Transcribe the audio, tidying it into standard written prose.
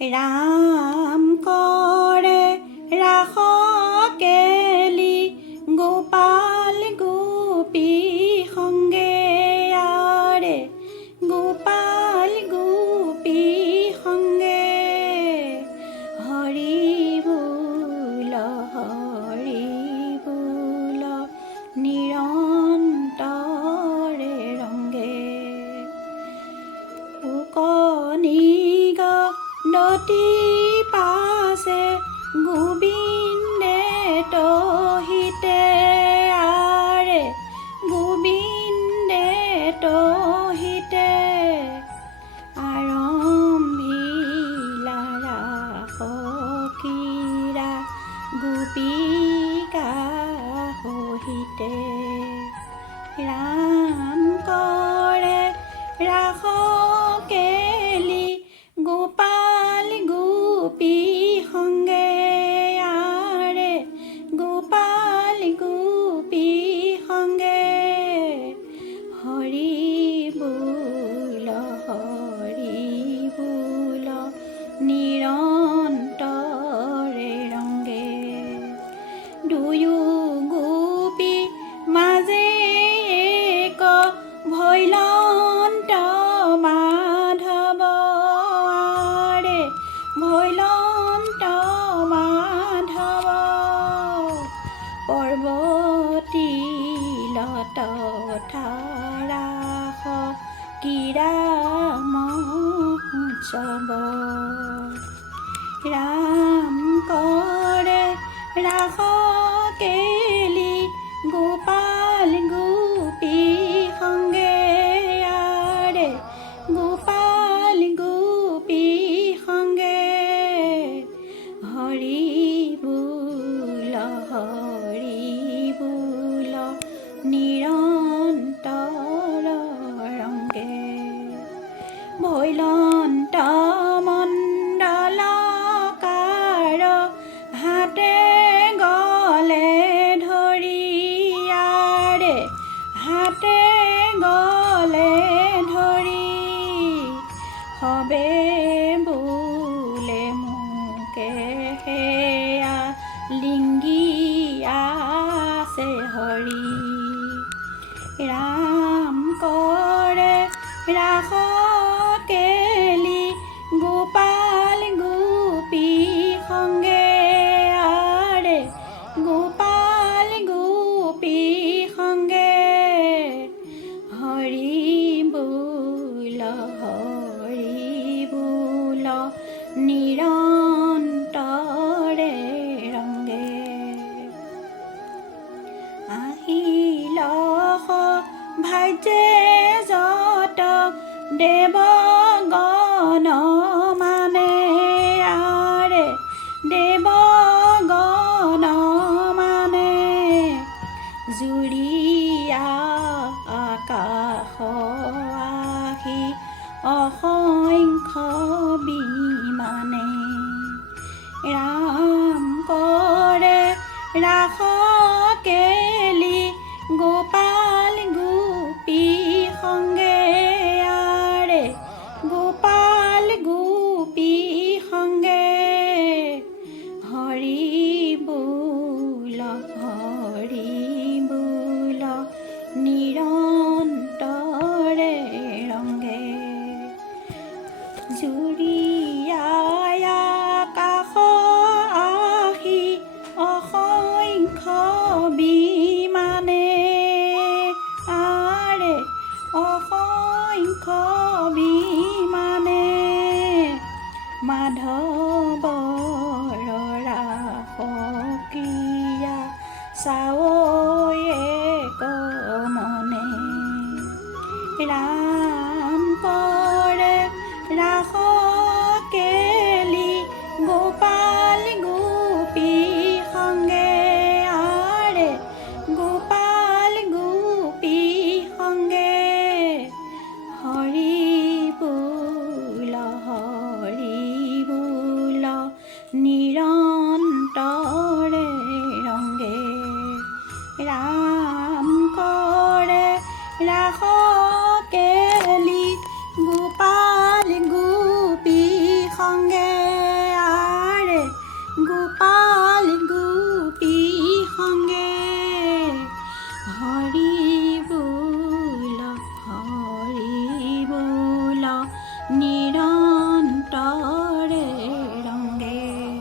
ৰাম কৰে ৰাস কেলি গোপাল গোপী সংগে আৰে গোপাল গোপী সংগে হৰি বোল নিৰন্তৰে ৰংগে উকণিগ নদী পাছে গোবিন্দে তহিতে আৰে গোবিন্দে তহিতে আৰম্ভিলা ৰাস ক্ৰীড়া গোপিকা সহিতে ৰাম কৰে ৰাস কেলি গোপাল গোপী সংগে আৰে গোপাল গোপী সংগে হৰি বোল নিৰন্তৰে ৰংগে দুয়ো গোপী মাজে এক ভৈলন্ত মাধৱ আৰে ভৈলন্ত মাধৱ পৰ্বতী লতথাৰাস ক্ৰীড়া মহোৎসৱ ৰাম কৰে ৰাস কেলি গোপাল গোপী সংগে আৰে গোপাল গোপী সংগে হৰি বোল নিৰন্তৰ ৰংগে ভৈলন্ত মণ্ডলকাৰ হাতে গলে ধৰি আৰে হাতে গলে ধৰি সবে বোলে মোকে সেয়া লিংগি আছে হৰি ৰাম কৰে ৰাস কেলি গোপাল গোপী সংগে আৰে গোপাল গোপী সংগে হৰি বোল নিৰন্তৰে ৰংগে আহিল ভাজ্যে যত দেৱগণ মানে আৰে দেৱগণ মানে জুৰিয়া আকাশ আহি অসংখ্য বিমানে ৰাম কৰে ৰাস কেলি গোপাল গোপী সংগে আৰে গোপাল গোপী সংগে হৰি বোল নিৰন্তৰে ৰংগে জুৰিয়াই আকাশ আহি অসংখ্য বিমানে আৰে অসংখ্য বিমানে মাধৱ